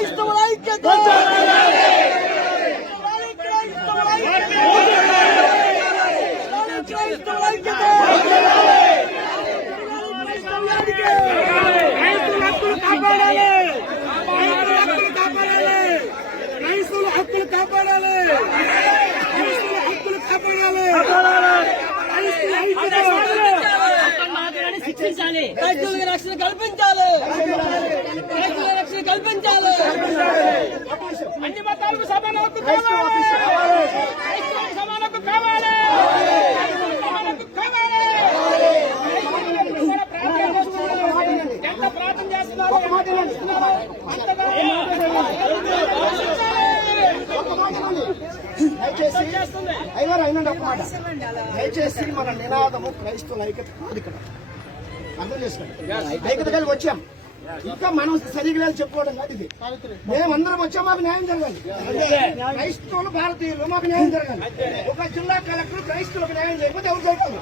క్రైస్తవుల ఐక్యత! క్రైస్తవుల ఐక్యత హక్కులు కాపాడాలి! హక్కులు కాపాడాలి! శిక్షించాలి రైతులకు రక్షణ కల్పించాలి. రైతుల రక్షణ కల్పించాలి. అన్ని మతాలకు సమాన హక్కు కావాలి. రైతులకు సమాన హక్కు కావాలి. రైతులకు. ఎంత ప్రార్థన చేస్తున్నారు దయచేసి అయ్యారు అయినండి ఒక మాట దయచేసి మన నినాదము క్రైస్తవుల ఐక్యత కాదు ఇక్కడ. అర్థం చేసుకోండి. ఐక్యత కలిగి వచ్చాం. ఇంకా మనం సరిగ్గా చెప్పుకోవడం కాదు ఇది. మేమందరం వచ్చాం మాకు న్యాయం జరగాలి. క్రైస్తవులు భారతీయులు మాకు న్యాయం జరగాలి. ఒక జిల్లా కలెక్టర్ క్రైస్తవులకు న్యాయం చేయకపోతే ఎవరు చేయగలరు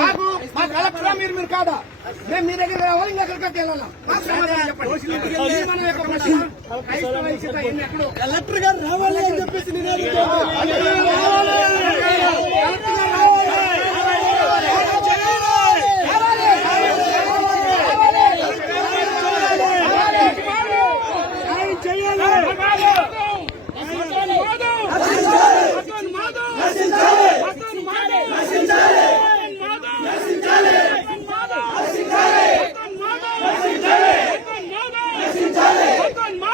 మాకు మా కలెక్టర్ మీరు మీరు కాదా? మేము మీ దగ్గర రావాలి ఇంకెక్కడికి వెళ్ళాలా? మాకు క్రైస్తవ ఐక్యత కలెక్టర్ గారు రావాలి అని చెప్పేసి Come on, man.